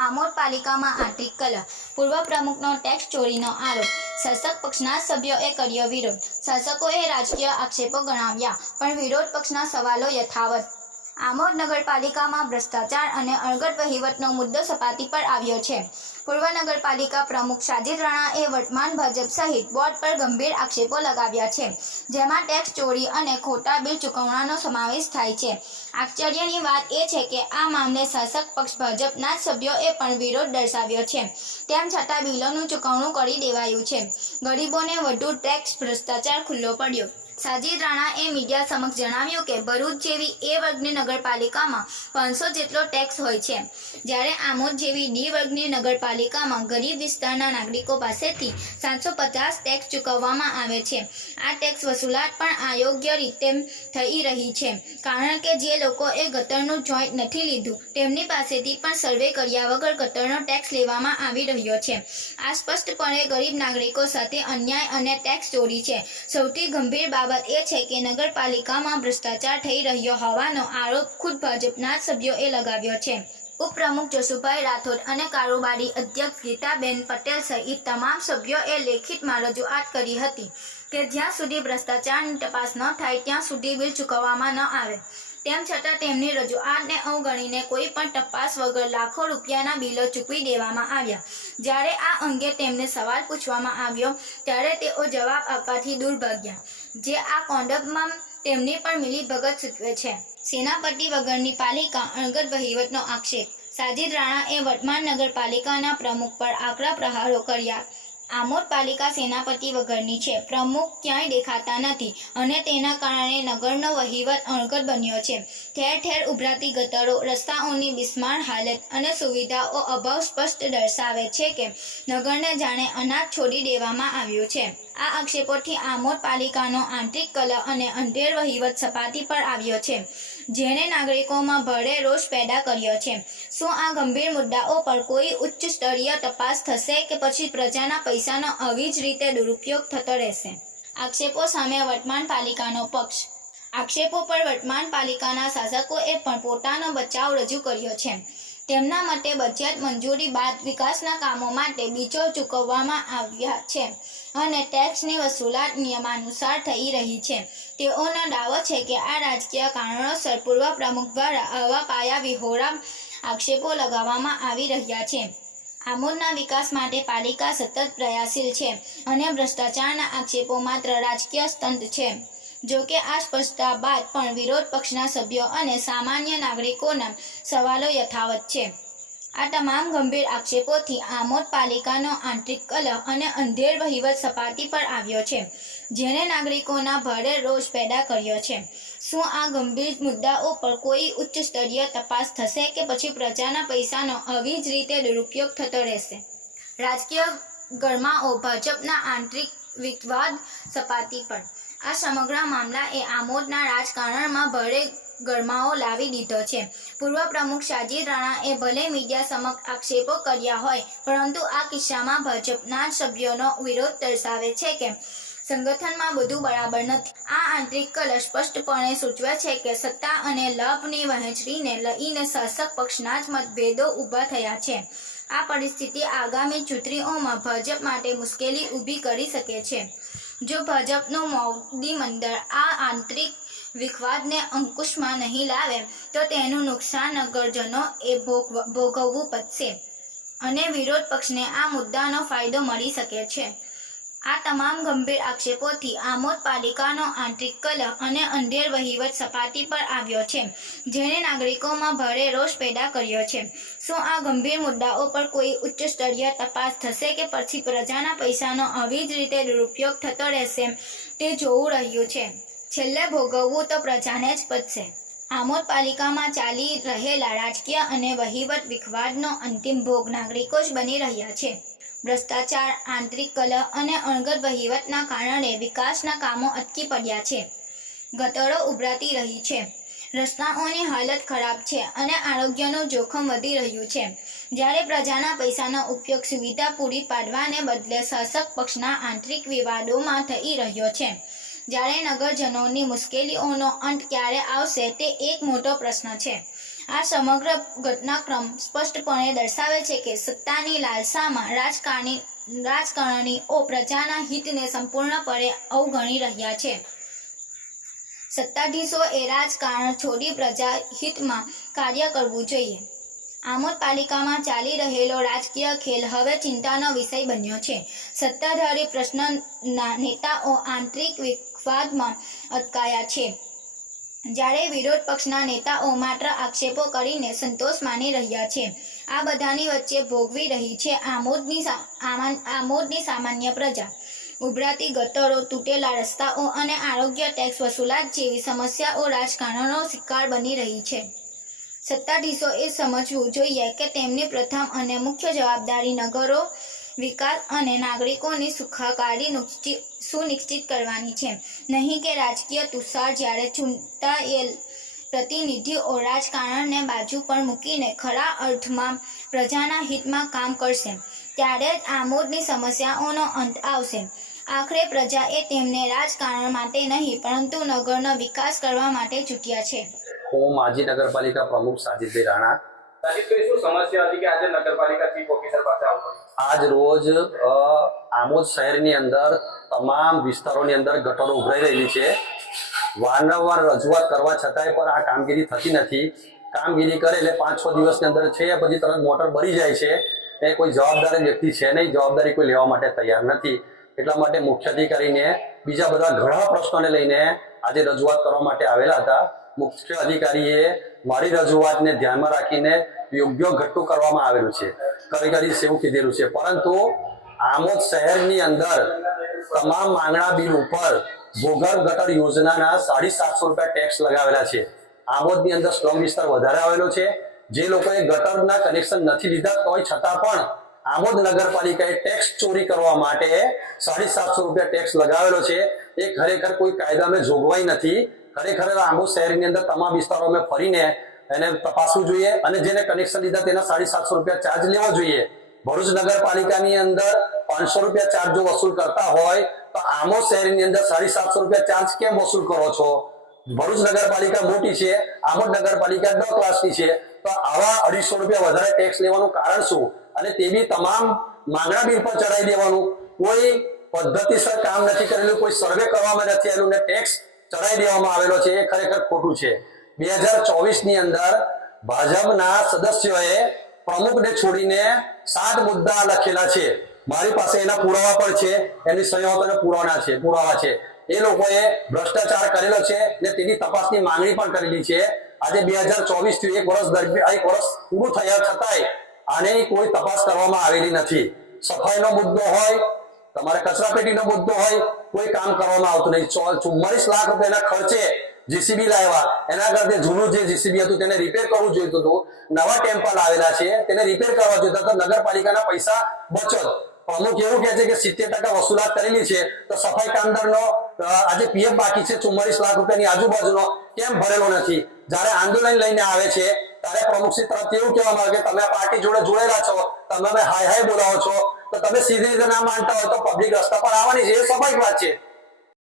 આમોદ પાલિકામાં આંતરિક કલહ, પૂર્વ પ્રમુખનો ટેક્સ ચોરીનો આરોપ, શાસક પક્ષના સભ્યોએ કર્યો વિરોધ, શાસકોએ રાજકીય આક્ષેપો ગણાવ્યા પણ વિરોધ પક્ષના સવાલો યથાવત। આમોદ નગરપાલિકામાં ભ્રષ્ટાચાર અને અણઘડ વહીવટનો મુદ્દો સપાટી પર આવ્યો છે। પૂર્વ નગરપાલિકા પ્રમુખ સાજિદ રાણાએ વર્તમાન ભાજપ સહિત બોર્ડ પર ગંભીર આક્ષેપો લગાવ્યા છે, જેમાં ટેક્સ ચોરી અને ખોટા બિલ ચૂકવણાનો સમાવેશ થાય છે। આશ્ચર્યની વાત એ છે કે આ મામલે શાસક પક્ષ ભાજપના જ સભ્યોએ પણ વિરોધ દર્શાવ્યો છે, તેમ છતાં બિલોનું ચૂકવણું કરી દેવાયું છે। ગરીબોને વધુ ટેક્સ ભ્રષ્ટાચાર ખુલ્લો પડ્યો। સાજિદ રાણાએ મીડિયા સમક્ષ જણાવ્યું કે ભરૂચ જેવી એ વર્ગની નગરપાલિકામાં 500 જેટલો ટેક્સ હોય છે, જ્યારે આમોદ જેવી ડી વર્ગની નગરપાલિકામાં ગરીબ વિસ્તારના નાગરિકો પાસેથી 750 ટેક્સ ચૂકવવામાં આવે છે। આ ટેક્સ વસૂલાત પણ અયોગ્ય રીતે થઈ રહી છે, કારણ કે જે લોકોએ ગટરનું જોઈન્ટ નથી લીધું તેમની પાસેથી પણ સર્વે કર્યા વગર ગટરનો ટેક્સ લેવામાં આવી રહ્યો છે। આ સ્પષ્ટપણે ગરીબ નાગરિકો સાથે અન્યાય અને ટેક્સ ચોરી છે। સૌથી ગંભીર બાબત એ છે કે નગરપાલિકામાં ભ્રષ્ટાચાર થઈ રહ્યો હોવાનો આરોપ ખુદ ભાજપના જ સભ્યોએ લગાવ્યો છે। ઉપપ્રમુખ જશુભાઈ રાઠોડ અને કારોબારી અધ્યક્ષ ગીતાબેન પટેલ સહિત તમામ સભ્યોએ લેખિતમાં રજૂઆત કરી હતી કે જ્યાં સુધી ભ્રષ્ટાચારની તપાસ ન થાય ત્યાં સુધી બિલ ચૂકવવામાં ન આવે। તેમ છતાં તેમની રજૂઆતને અવગણીને કોઈ પણ તપાસ વગર લાખો રૂપિયાના બિલો ચૂકવી દેવામાં આવ્યા। જ્યારે આ અંગે તેમને સવાલ પૂછવામાં આવ્યો ત્યારે તેઓ જવાબ આપવાથી દૂર ભાગ્યા, જે આ કોન્ડમમાં તેમની પણ મિલીભગત સૂચવે છે। સેનાપતિ વગરની પાલિકા, અણઘડ વહીવટનો આક્ષેપ, સાજિદ રાણાએ વર્તમાન નગરપાલિકાના પ્રમુખ પર આકરા પ્રહારો કર્યા। આમોદ પાલિકા સેનાપતિ વગરની છે, પ્રમુખ ક્યાંય દેખાતા નથી અને તેના કારણે નગરનો વહીવટ અણઘડ બન્યો છે। ઠેર ઠેર ઉભરાતી ગટરો, રસ્તાઓની બિસ્માર હાલત અને સુવિધાઓ અભાવ સ્પષ્ટ દર્શાવે છે કે નગરને જાણે અનાથ છોડી દેવામાં આવ્યું છે। આ આક્ષેપોથી આમોદ પાલિકાનો આંતરિક કલહ અને અંધેર વહીવટ સપાટી પર આવ્યો છે, જેણે નાગરિકોમાં ભારે રોષ પેદા કર્યો છે। શું આ ગંભીર મુદ્દાઓ પર કોઈ ઉચ્ચ સ્તરીય તપાસ થશે કે પછી પ્રજાના પૈસાનો આવી જ રીતે દુરુપયોગ થતો રહેશે? આક્ષેપો સામે વર્તમાન પાલિકાનો પક્ષ, આક્ષેપો પર વર્તમાન પાલિકાના શાસકોએ પણ પોતાનો બચાવ રજૂ કર્યો છે। તેમના મતે બજેટ મંજૂરી બાદ વિકાસના કામો માટે બીજો ચૂકવવામાં આવ્યા છે અને ટેક્સની વસૂલાત નિયમાનુસાર થઈ રહી છે। તેઓનો દાવો છે કે આ રાજકીય કારણોસર પૂર્વ પ્રમુખ દ્વારા આવા પાયા વિહોણા આક્ષેપો લગાવવામાં આવી રહ્યા છે। આમોદના વિકાસ માટે પાલિકા સતત પ્રયાસશીલ છે અને ભ્રષ્ટાચારના આક્ષેપો માત્ર રાજકીય સ્ટંટ છે। જોકે આ સ્પષ્ટતા બાદ પણ વિરોધ પક્ષના સભ્યો અને સામાન્ય નાગરિકોના સવાલો યથાવત છે। આ તમામ ગંભીર આક્ષેપોથી આમોદ પાલિકાનો આંતરિક કલહ અને અંધેર વહીવટ સપાટી પર આવ્યો છે, જેણે નાગરિકોના ભારે રોષ પેદા કર્યો છે। શું આ ગંભીર મુદ્દાઓ પર કોઈ ઉચ્ચ સ્તરીય તપાસ થશે કે પછી પ્રજાના પૈસાનો આવી જ રીતે દુરુપયોગ થતો રહેશે? રાજકીય ગરમાઓ, ભાજપના આંતરિક વિવાદ સપાટી પર, આ સમગ્ર મામલાએ આમોદના રાજકારણમાં ભારે ગરમાવો લાવી દીધો છે। પૂર્વ પ્રમુખ સાજિદ રાણાએ ભલે મીડિયા સમક્ષ આક્ષેપો કર્યા હોય, પરંતુ આ કિસ્સામાં ભાજપના જ સભ્યોનો વિરોધ દર્શાવે છે કે સંગઠનમાં બધું બરાબર નથી। આ આંતરિક કલહ સ્પષ્ટપણે સૂચવે છે કે સત્તા અને લાભની વહેંચણીને લઈને શાસક પક્ષના જ મતભેદો ઊભા થયા છે। આ પરિસ્થિતિ આગામી ચૂંટણીઓમાં ભાજપ માટે મુશ્કેલી ઊભી કરી શકે છે। જો ભાજપનું મોદી મંડળ આ આંતરિક વિવાદને અંકુશમાં નહીં લાવે તો તેનું નુકસાન નગરજનોએ ભોગવવું પડશે અને વિરોધ પક્ષને આ મુદ્દાનો ફાયદો મળી શકે છે। આ તમામ ગંભીર આક્ષેપોથી આમોદ પાલિકાનો આંતરિક કલહ અને અંધેર વહીવટ સપાટી પર આવ્યો છે, જેણે નાગરિકોમાં ભારે રોષ પેદા કર્યો છે। શું આ ગંભીર મુદ્દાઓ પર કોઈ ઉચ્ચ સ્તરીય તપાસ થશે કે પછી પ્રજાના પૈસાનો આવી જ રીતે દુરુપયોગ થતો રહેશે તે જોવું રહ્યું છે। છેલ્લે ભોગવવું તો પ્રજાને જ પડશે। આમોદ પાલિકામાં ચાલી રહેલા રાજકીય અને વહીવટ વિવાદનો અંતિમ ભોગ નાગરિકો જ બની રહ્યા છે। ભ્રષ્ટાચાર, આંતરિક કલહ અને અણઘડ વહીવટના કારણે વિકાસના કામો અટકી પડ્યા છે, ગટરો ઉભરાતી રહી છે, રસ્તાઓની હાલત ખરાબ છે અને આરોગ્યનું જોખમ વધી રહ્યું છે। જ્યારે પ્રજાના પૈસાનો ઉપયોગ સુવિધા પૂરી પાડવાને બદલે શાસક પક્ષના આંતરિક વિવાદોમાં થઈ રહ્યો છે, જ્યારે નગરજનોની મુશ્કેલીઓનો અંત ક્યારે આવશે તે એક મોટો પ્રશ્ન છે। આ સમગ્ર ઘટનાક્રમ સ્પષ્ટપણે દર્શાવે છે કે સત્તાની લાલસામાં રાજકારણીઓ પ્રજાના હિતને સંપૂર્ણપણે અવગણી રહ્યા છે. સત્તાધીશોએ રાજકારણ છોડી પ્રજા હિતમાં કાર્ય કરવું જોઈએ. આમોદ પાલિકામાં ચાલી રહેલો રાજકીય ખેલ હવે ચિંતાનો વિષય બન્યો છે. સત્તાધારી પ્રશ્નના નેતાઓ આંતરિક વિવાદમાં અટકાયા છે, જ્યારે વિરોધ પક્ષના નેતાઓ માત્ર આક્ષેપો કરીને સંતોષ માની રહ્યા છે. આ બધાની વચ્ચે ભોગવી રહી છે આમોદની સામાન્ય પ્રજા. ઉભરાતી ગટરો, તૂટેલા રસ્તાઓ અને આરોગ્ય ટેક્સ વસૂલાત જેવી સમસ્યાઓ રાજકારણનો શિકાર બની રહી છે. સત્તાધીશોએ સમજવું જોઈએ કે તેમની પ્રથમ અને મુખ્ય જવાબદારી નગરો વિકાસ અને નાગરિકોની સુખાકારી સુનિશ્ચિત કરવાની છે, નહીં કે રાજકીય તુષાર. જ્યારે ચૂંટાયેલ પ્રતિનિધિઓ રાજકારણને બાજુ પર મૂકીને ખરા અર્થમાં પ્રજાના હિતમાં કામ કરશે, ત્યારે જ આમોદની સમસ્યાઓનો અંત આવશે. આખરે પ્રજાએ તેમને રાજકારણ માટે નહીં પરંતુ નગરનો વિકાસ કરવા માટે ચૂંટ્યા છે. હું માજી નગરપાલિકા પ્રમુખ સાજીદભાઈ રાણા. સાજીદભાઈ, શું સમસ્યા હતી કે આજે નગરપાલિકા ચીફ ઓફિસર પાસે આવતો? આજ રોજ આમોદ શહેરની અંદર તમામ વિસ્તારોની અંદર ગટરો ઉભરાઈ રહેલી છે. વારંવાર રજૂઆત કરવા છતાંય પણ આ કામગીરી થતી નથી. કામગીરી કરે એટલે 5-6 દિવસની અંદર છે, પછી તરત મોટર ભરી જાય છે. એ કોઈ જવાબદાર વ્યક્તિ છે નહીં, જવાબદારી કોઈ લેવા માટે તૈયાર નથી. એટલા માટે મુખ્ય અધિકારીને બીજા બધા ઘણા પ્રશ્નોને લઈને આજે રજૂઆત કરવા માટે આવેલા હતા. મુખ્ય અધિકારીએ મારી રજૂઆતને ધ્યાનમાં રાખીને યોગ્ય ઘટતું કરવામાં આવેલું છે. ખરેખર એવું કીધેલું છે, પરંતુ આમોદ શહેરની અંદર તમામ માંગણા બિલ ઉપર ભૂગર્ભ ગટર યોજનાના 750 રૂપિયા ટેક્સ લગાવેલા છે. આમોદની અંદર સ્લમ વિસ્તાર વધારે આવેલો છે. જે લોકોએ ગટરના કનેક્શન નથી લીધા તોય છતાં પણ આમોદ નગરપાલિકાએ ટેક્સ ચોરી કરવા માટે 750 રૂપિયા ટેક્સ લગાવેલો છે. એ ખરેખર કોઈ કાયદામાં જોગવાઈ નથી. ખરેખર આમોદ શહેરની અંદર તમામ વિસ્તારોમાં ફરીને એને તપાસવું જોઈએ અને જેને કનેક્શન લીધા તેના 750 રૂપિયા ચાર્જ લેવો જોઈએ. ભરૂચ નગરપાલિકાની અંદર 500 રૂપિયા ચાર્જ જો વસૂલ કરતા હોય તો આમોદ શહેરની અંદર 750 રૂપિયા ચાર્જ કેમ વસૂલ કરો છો? ભરૂચ નગરપાલિકા મોટી છે, આમોદ નગરપાલિકા 10 ક્લાસની છે, તો આવા 250 રૂપિયા વધારે ટેક્સ લેવાનું કારણ શું? અને તે બી તમામ માંગણા બિલ પર ચડાવી દેવાનું. કોઈ પદ્ધતિસર કામ નથી કરેલું, કોઈ સર્વે કરવામાં નથી આવેલું ને ટેક્સ ચડાવી દેવામાં આવેલો છે. એ ખરેખર ખોટું છે. 2024 ની અંદર ભાજપના સદસ્યોએ પ્રમુખને છોડીને 7 મુદ્દા લખેલા છે. મારી પાસે એના પુરાવા પણ છે, એની સહીઓ અને પુરાવા છે. એ લોકોએ ભ્રષ્ટાચાર કરેલો છે ને તેની તપાસની માંગણી પણ કરેલી છે. આજે 2024 થી 1 વર્ષ પૂરું થયા છતાંય આની કોઈ તપાસ કરવામાં આવેલી નથી. સફાઈનો મુદ્દો હોય, તમારે કચરાપેટીનો મુદ્દો હોય, કોઈ કામ કરવામાં આવતું નહીં. 44 લાખ રૂપિયાના ખર્ચે જીસીબી લાવ્યા. એના કરતા જૂનું જે જીસીબી હતું તેને રિપેર કરવું જોઈતું હતું. નવા ટેમ્પા લાવેલા છે, તેને રિપેર કરવા જોઈતા તો નગરપાલિકાના પૈસા બચત. પ્રમુખ એવું કહે છે કે 70% વસૂલાત કરેલી છે, તો સફાઈ કામદારનો આજે પીએફ બાકી છે 44 લાખ રૂપિયાની આજુબાજુનો, કેમ ભરેલો નથી? જ્યારે આંદોલન લઈને આવે છે ત્યારે પ્રમુખશ્રી તરફથી એવું કહેવામાં આવે કે તમે પાર્ટી જોડે જોડેલા છો, તમે હાય હાય બોલાવો છો, તો તમે સીધી રીતે ના માનતા હોય તો પબ્લિક રસ્તા પર આવવાની છે. એ સ્વાભાવિક વાત છે.